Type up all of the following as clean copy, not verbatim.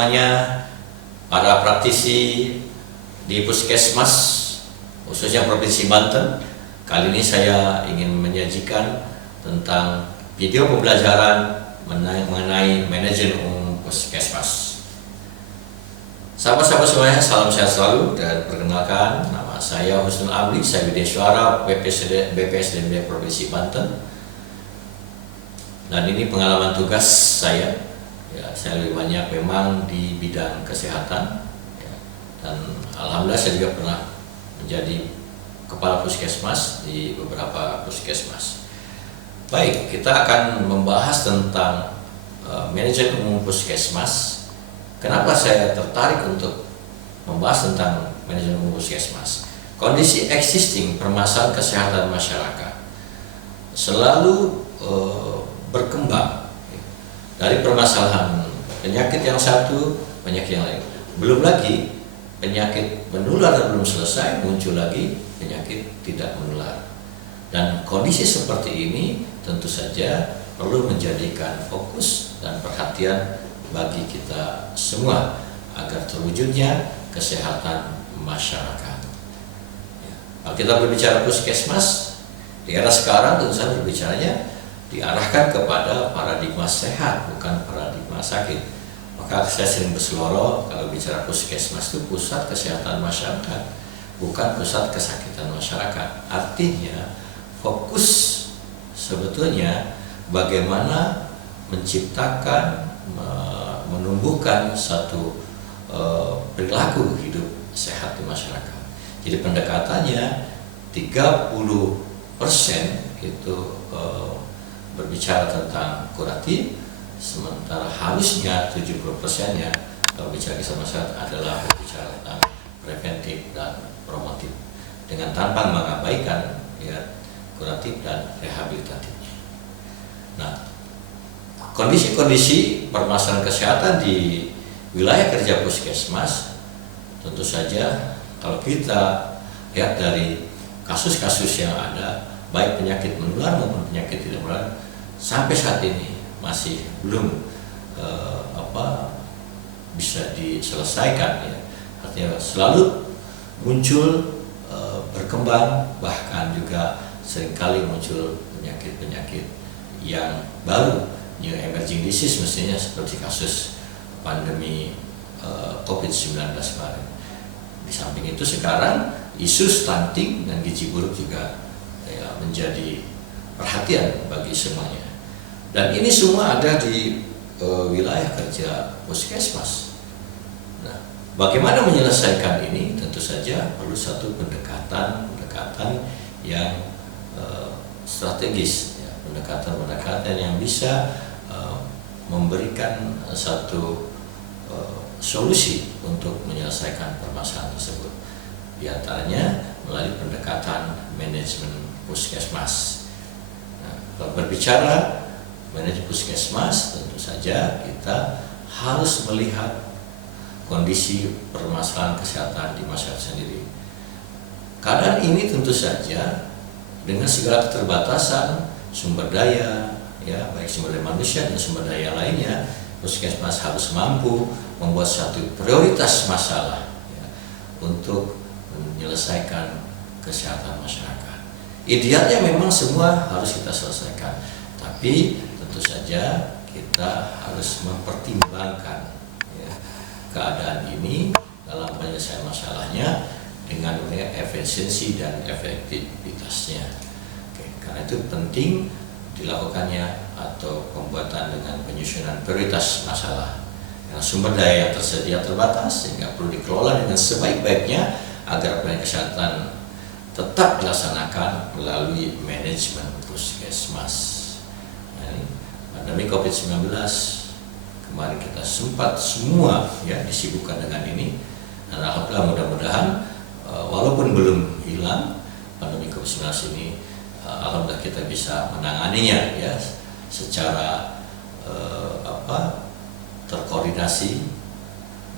semuanya, para praktisi di Puskesmas, khususnya Provinsi Banten. Kali ini saya ingin menyajikan tentang video pembelajaran mengenai manajemen umum Puskesmas. Sahabat-sahabat semuanya, salam sehat selalu dan perkenalkan, nama saya Husnul Amli, saya Widesuara BPSDM Provinsi Banten. Dan ini pengalaman tugas saya. Saya lebih banyak memang di bidang kesehatan, dan alhamdulillah saya juga pernah menjadi kepala puskesmas di beberapa puskesmas. Baik, kita akan membahas tentang manajemen umum puskesmas. Kenapa saya tertarik untuk membahas tentang manajemen umum puskesmas? Kondisi existing permasalahan kesehatan masyarakat selalu berkembang dari permasalahan penyakit yang satu, penyakit yang lain. Belum lagi penyakit menular dan belum selesai, muncul lagi penyakit tidak menular. Dan kondisi seperti ini tentu saja perlu menjadikan fokus dan perhatian bagi kita semua agar terwujudnya kesehatan masyarakat. Kalau kita berbicara puskesmas, di era sekarang tentu saja berbicaranya diarahkan kepada paradigma sehat, bukan paradigma sakit. Maka saya sering berseloroh kalau bicara puskesmas itu pusat kesehatan masyarakat, bukan pusat kesakitan masyarakat. Artinya fokus sebetulnya bagaimana menciptakan, menumbuhkan satu perilaku hidup sehat di masyarakat. Jadi pendekatannya 30% itu berbicara tentang kuratif, sementara harusnya 70%-nya kalau bicara kisah masyarakat adalah berbicara tentang preventif dan promotif, dengan tanpa mengabaikan kuratif dan rehabilitatifnya. Nah, kondisi-kondisi permasalahan kesehatan di wilayah kerja puskesmas tentu saja kalau kita lihat dari kasus-kasus yang ada, baik penyakit menular maupun penyakit tidak menular, sampai saat ini masih belum bisa diselesaikan. Artinya selalu muncul, berkembang, bahkan juga seringkali muncul penyakit-penyakit yang baru, new emerging disease, mestinya seperti kasus pandemi COVID-19 kemarin. Di samping itu sekarang isu stunting dan gizi buruk juga menjadi perhatian bagi semuanya, dan ini semua ada di wilayah kerja puskesmas. Nah, bagaimana menyelesaikan ini? Tentu saja perlu satu pendekatan yang strategis, pendekatan yang bisa memberikan satu solusi untuk menyelesaikan permasalahan tersebut. Di antaranya melalui pendekatan manajemen puskesmas. Nah, kalau berbicara manajemen puskesmas, tentu saja kita harus melihat kondisi permasalahan kesehatan di masyarakat sendiri. Keadaan ini tentu saja dengan segala keterbatasan sumber daya, baik sumber daya manusia dan sumber daya lainnya, puskesmas harus mampu membuat satu prioritas masalah untuk menyelesaikan kesehatan masyarakat. Idealnya memang semua harus kita selesaikan, tapi tentu saja kita harus mempertimbangkan keadaan ini dalam penyelesaian masalahnya dengan efisiensi dan efektivitasnya. Karena itu penting dilakukannya atau pembuatan dengan penyusunan prioritas masalah. Karena sumber daya yang tersedia terbatas, sehingga perlu dikelola dengan sebaik-baiknya agar pelayanan kesehatan tetap dilaksanakan melalui manajemen puskesmas. Pandemi COVID-19 kemarin kita sempat semua disibukkan dengan ini, dan alhamdulillah mudah-mudahan walaupun belum hilang pandemi COVID-19 ini, alhamdulillah kita bisa menanganinya secara terkoordinasi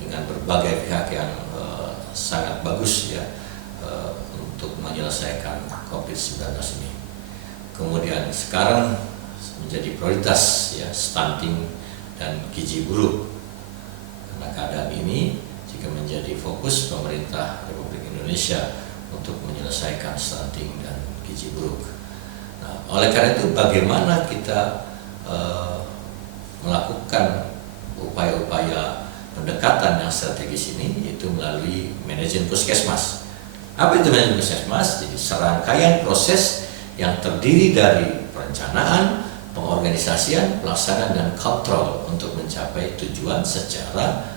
dengan berbagai pihak yang sangat bagus untuk menyelesaikan COVID-19 ini. Kemudian sekarang menjadi prioritas stunting dan gizi buruk. Nah, keadaan ini jika menjadi fokus pemerintah Republik Indonesia untuk menyelesaikan stunting dan gizi buruk. Nah, oleh karena itu bagaimana kita melakukan upaya-upaya pendekatan yang strategis ini, yaitu melalui manajemen puskesmas. Apa itu manajemen puskesmas? Jadi serangkaian proses yang terdiri dari perencanaan, pengorganisasian, pelaksanaan, dan kontrol untuk mencapai tujuan secara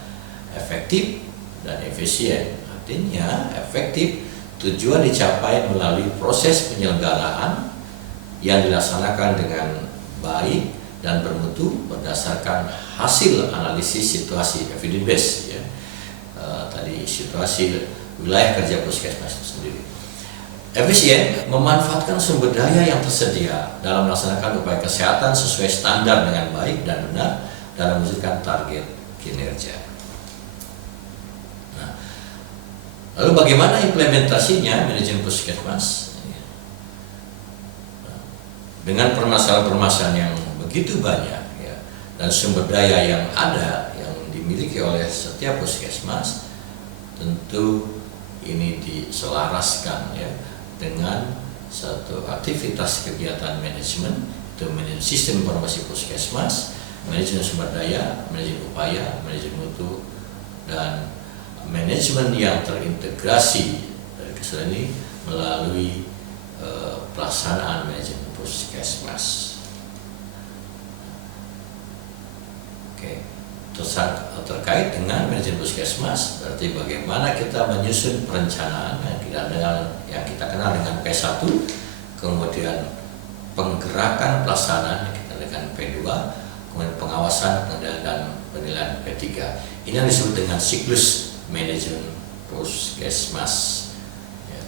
efektif dan efisien. Artinya efektif, tujuan dicapai melalui proses penyelenggaraan yang dilaksanakan dengan baik dan bermutu berdasarkan hasil analisis situasi evidence based, ya. Tadi situasi wilayah kerja puskesmas itu sendiri. Efisien memanfaatkan sumber daya yang tersedia dalam melaksanakan upaya kesehatan sesuai standar dengan baik dan benar dalam mewujudkan target kinerja. Nah, lalu bagaimana implementasinya manajemen puskesmas? Dengan permasalahan-permasalahan yang begitu banyak, ya, dan sumber daya yang ada yang dimiliki oleh setiap puskesmas, tentu ini diselaraskan, ya, dengan satu aktivitas kegiatan manajemen, itu manajemen sistem informasi puskesmas, manajemen sumber daya, manajemen upaya, manajemen mutu, dan manajemen yang terintegrasi dari keseluruhan ini melalui pelaksanaan manajemen puskesmas. Oke, terkait dengan manajemen puskesmas, berarti bagaimana kita menyusun perencanaan yang kita kenal dengan P1, kemudian penggerakan pelaksanaan yang kita dengan P2, kemudian pengawasan, pengendalian, dan penilaian P3. Ini yang disebut dengan siklus manajemen puskesmas. Ya.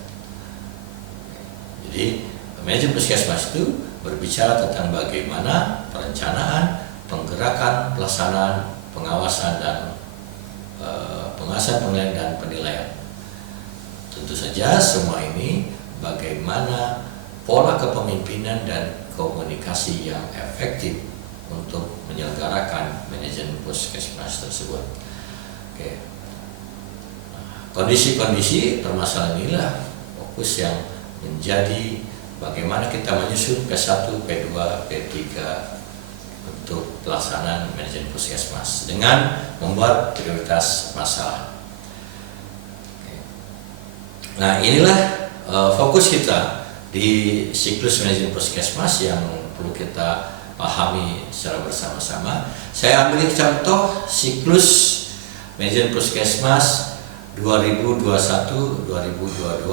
Jadi manajemen puskesmas itu berbicara tentang bagaimana perencanaan, penggerakan, pelaksanaan, pengawasan, dan penilaian dan penilaian. Tentu saja semua ini bagaimana pola kepemimpinan dan komunikasi yang efektif untuk menyelenggarakan manajemen puskesmas tersebut. Oke. Kondisi-kondisi permasalahan inilah fokus yang menjadi bagaimana kita menyusun P1, P2, P3 untuk pelaksanaan manajemen puskesmas dengan membuat prioritas masalah. Nah, inilah fokus kita di siklus manajemen puskesmas yang perlu kita pahami secara bersama-sama. Saya ambil contoh siklus manajemen puskesmas 2021, 2022,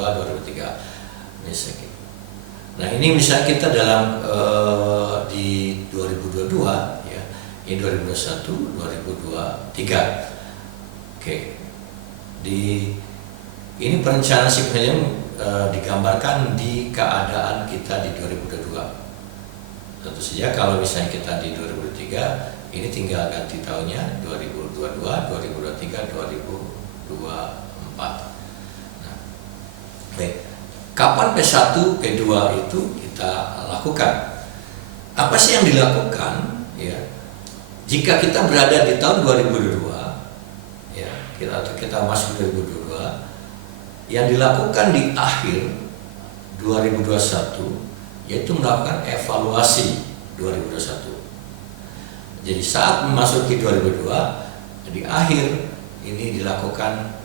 2023. Nah, ini misalnya kita dalam di 2022, ya, ini 2021, 2023. Oke. Ini perencanaan siklus manajemen digambarkan di keadaan kita di 2022. Tentu saja kalau misalnya kita di 2023, ini tinggal ganti tahunnya 2022, 2023, 2024. Nah, baik. Kapan P1, P2 itu kita lakukan? Apa sih yang dilakukan, ya, jika kita berada di tahun 2022, ya, kita masuk 2022, yang dilakukan di akhir 2021 yaitu melakukan evaluasi 2021. Jadi saat memasuki 2022, di akhir ini dilakukan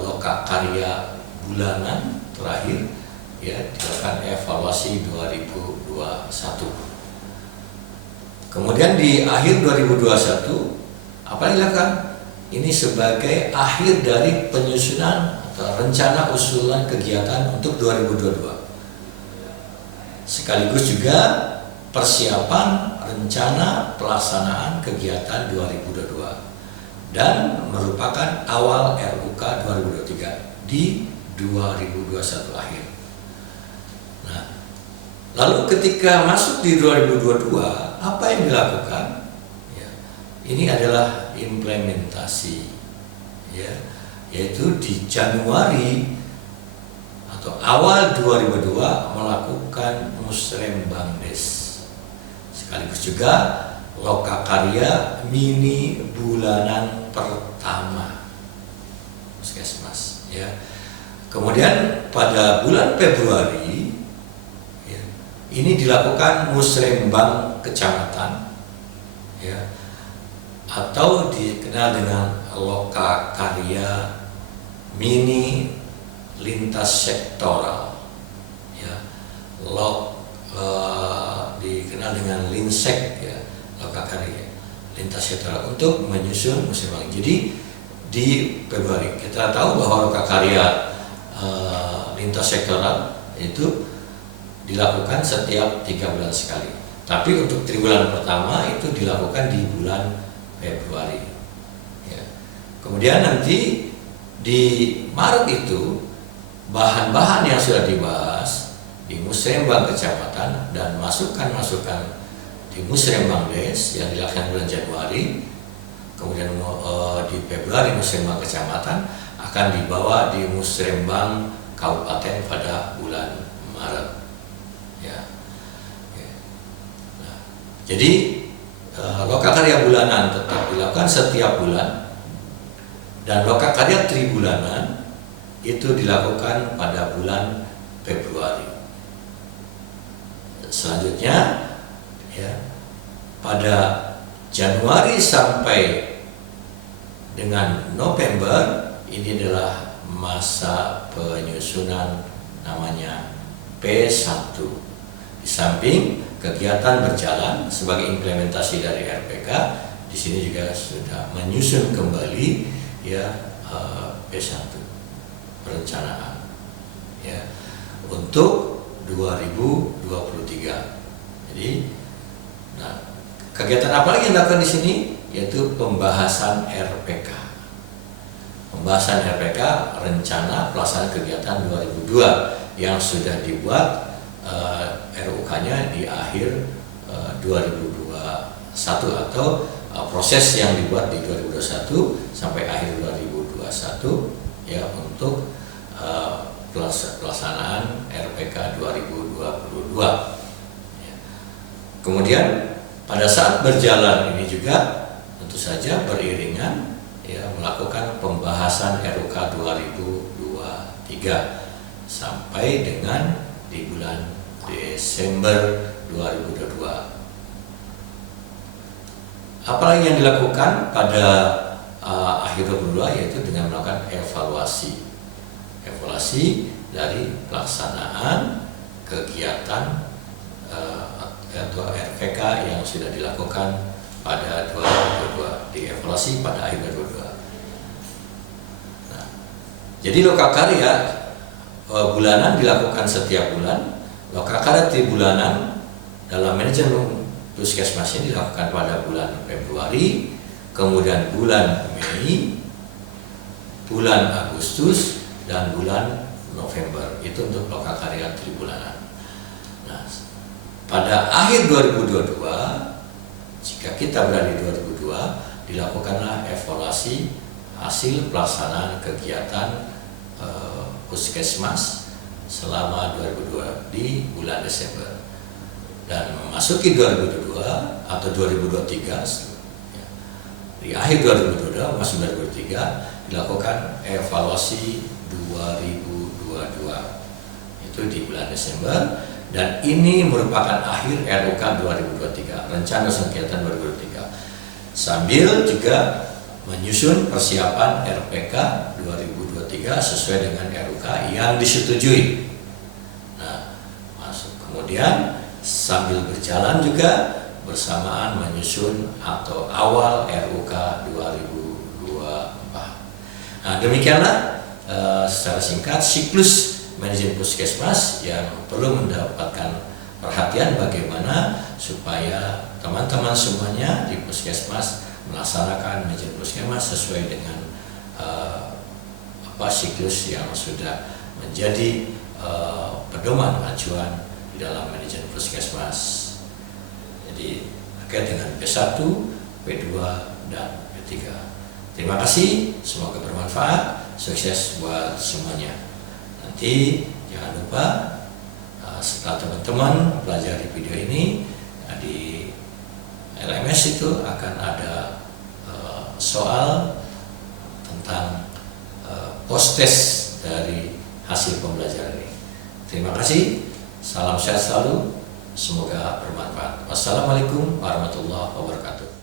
lokakarya bulanan terakhir, ya, dilakukan evaluasi 2021. Kemudian di akhir 2021 apa yang dilakukan? Ini sebagai akhir dari penyusunan atau rencana usulan kegiatan untuk 2022. Sekaligus juga persiapan rencana pelaksanaan kegiatan 2022 dan merupakan awal RUK 2023 di 2021 akhir. Nah, lalu ketika masuk di 2022, apa yang dilakukan? Ya, ini adalah implementasi, ya, yaitu di Januari atau awal 2022 melakukan musrembangdes, sekaligus juga lokakarya mini bulanan pertama Puskesmas ya. Kemudian pada bulan Februari ya, ini dilakukan musrembang kecamatan ya, atau dikenal dengan lokakarya mini lintas sektoral ya, dikenal dengan linsek ya, lokakarya lintas sektoral untuk menyusun musrembang. Jadi di Februari kita tahu bahwa lokakarya lintas sektoral itu dilakukan setiap 3 bulan sekali. Tapi untuk triwulan pertama itu dilakukan di bulan Februari. Ya. Kemudian nanti di Maret itu bahan-bahan yang sudah dibahas di musrembang kecamatan dan masukan-masukan di musrembang des yang dilakukan bulan Januari, kemudian di Februari musrembang kecamatan akan dibawa di musrembang kabupaten pada bulan Maret. Ya. Nah, jadi lokakarya bulanan tetap dilakukan setiap bulan dan lokakarya tribulanan itu dilakukan pada bulan Februari. Selanjutnya ya, pada Januari sampai dengan November ini adalah masa penyusunan namanya P1. Di samping kegiatan berjalan sebagai implementasi dari RPK, di sini juga sudah menyusun kembali ya P1 perencanaan ya untuk 2023. Jadi nah, kegiatan apa lagi yang dilakukan di sini yaitu pembahasan RPK. Pembahasan RPK rencana pelaksanaan kegiatan 2002 yang sudah dibuat RUK-nya di akhir 2021 atau proses yang dibuat di 2021 sampai akhir 2021 ya untuk pelaksanaan RPK 2022. Ya. Kemudian pada saat berjalan ini juga tentu saja beriringan ya melakukan pembahasan RUK 2023 sampai dengan di bulan Desember 2022. Apalagi yang dilakukan pada akhir 2022 yaitu dengan melakukan evaluasi dari pelaksanaan kegiatan atau RPK yang sudah dilakukan pada 2022, dievaluasi pada akhir 2022. Nah, jadi lokakarya bulanan dilakukan setiap bulan, lokakarya tribulanan dalam manajemen Puskesmas ini dilakukan pada bulan Februari, kemudian bulan Mei, bulan Agustus, dan bulan November. Itu untuk lokakarya tribulanan. Nah, pada akhir 2022, jika kita berada di 2022, dilakukanlah evaluasi hasil pelaksanaan kegiatan Puskesmas selama 2022 di bulan Desember. Dan memasuki 2022 atau 2023, ya, di akhir 2022 masuk 2023 dilakukan evaluasi 2022 itu di bulan Desember, dan ini merupakan akhir RUK 2023, rencana kegiatan 2023, sambil juga menyusun persiapan RPK 2023 sesuai dengan RUK yang disetujui. Nah, kemudian sambil berjalan juga bersamaan menyusun atau awal RUK 2024. Nah, demikianlah secara singkat siklus manajemen Puskesmas yang perlu mendapatkan perhatian bagaimana supaya teman-teman semuanya di Puskesmas melaksanakan manajemen Puskesmas sesuai dengan siklus yang sudah menjadi pedoman acuan di dalam manajemen Puskesmas. Jadi terkait dengan P1, P2, dan P3. Terima kasih, semoga bermanfaat, sukses buat semuanya. Nanti jangan lupa setelah teman-teman pelajari video ini LMS itu akan ada soal tentang post-test dari hasil pembelajaran ini. Terima kasih, salam sehat selalu, semoga bermanfaat. Wassalamualaikum warahmatullahi wabarakatuh.